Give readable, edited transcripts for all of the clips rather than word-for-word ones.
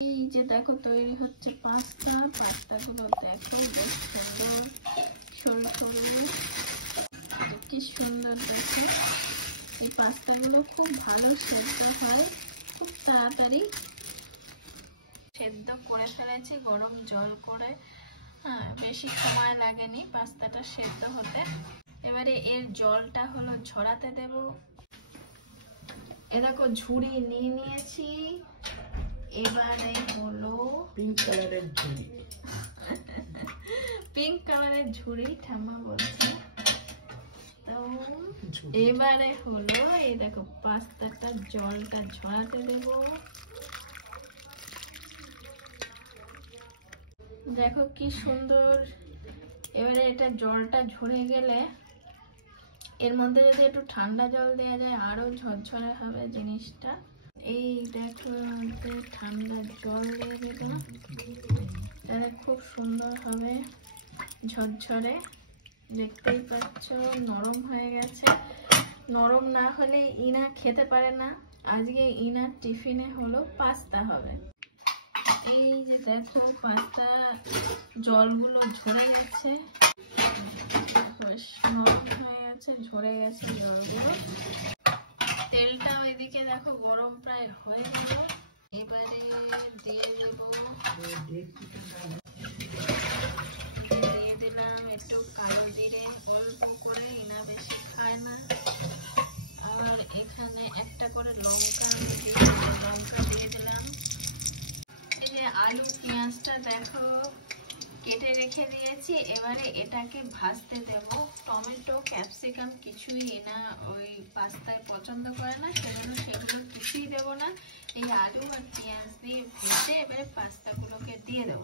এই যে দেখো তৈরি হচ্ছে পাস্তা। পাস্তাগুলো দেখো বেশ সুন্দর, সরু সরু, কি সুন্দর দেখো। এই পাস্তাগুলো খুব ভালো সেদ্ধ হয়, খুব তাড়াতাড়ি সেদ্ধ করে ফেলেছি গরম জল করে। হ্যাঁ, বেশি সময় লাগেনি পাস্তাটা সেদ্ধ হতে। এবারে এর জলটা হলো ঝরাতে দেব। এ দেখো ঝুড়ি নিয়ে নিয়েছি। এবারে হলো পিঙ্ক কালারের ঝুড়ি, পিঙ্ক কালারের ঝুড়ি ঠাম্মা বলছে। তো এবারে হলো এই দেখো পাস্তাটা জলটা ঝরাতে দেব। দেখো কি সুন্দর। এবারে এটা জলটা ঝরে গেলে এর মধ্যে যদি একটু ঠান্ডা জল দেওয়া যায় আরো ঝরঝরে হবে জিনিসটা। এই দেখো ঠান্ডা জল দিয়ে দেবো, তাহলে খুব সুন্দর হবে, ঝরঝরে। দেখতেই পাচ্ছ নরম হয়ে গেছে। নরম না হলে ইনা খেতে পারে না। আজকে ইনার টিফিনে হলো পাস্তা হবে। এই যে দেখো পাস্তা জলগুলো ঝরে গেছে, নরম হয়ে গেছে, ঝরে গেছে জলগুলো। তেলটা ওইদিকে দেখো গরম প্রায় হয়ে গেল। এবারে দিয়ে দেব, দিয়ে দিলাম একটু কালো জিরে, অল্প করে, ইনা বেশি খায় না। আবার এখানে একটা করে লঙ্কা দিয়ে দিলাম। এই যে আলু পেঁয়াজটা দেখো কেটে রেখে দিয়েছি। এবারে এটাকে ভাজতে দেব। টমেটো ক্যাপসিকাম কিছুই না ওই পাস্তায় পছন্দ করে না, সেগুলো কিছুই দেব না। এই আলু আর পেঁয়াজ দিয়ে ভেজে এবারে পাস্তাগুলোকে দিয়ে দেব।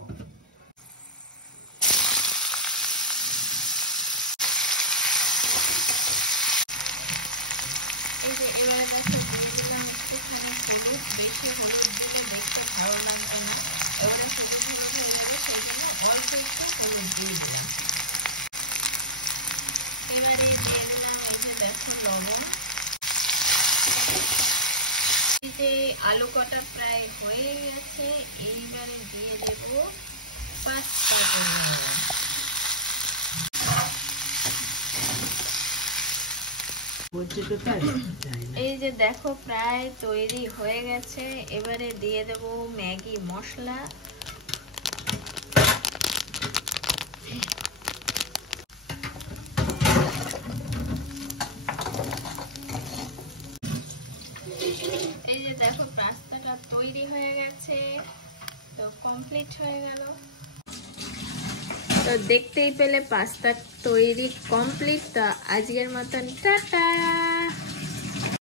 এই যে এবারে দেখো দিয়ে দিলাম একটুখানি হলুদ। বেশি হলুদ দিলে দেখতে ভালো লাগবে না, এবারে সবজি হয়ে যাবে, সেই জন্য অল্প একটু হলুদ দিয়ে দিলাম। এবারে দিয়ে দিলাম এই যে দেখো লবণ। এই যে আলু কটা প্রায় হয়ে গেছে। এইবারে দিয়ে দেব পাস্তাগুলো। এই যে দেখো প্রায় তৈরি হয়ে গেছে। এবারে দিয়ে দেব ম্যাগি মশলা। এই যে দেখো পাস্তাটা তৈরি হয়ে গেছে, তো কমপ্লিট হয়ে গেল। তো দেখতেই পেলে পাস্তা তৈরি কমপ্লিট। তো আজকের মতন টাটা।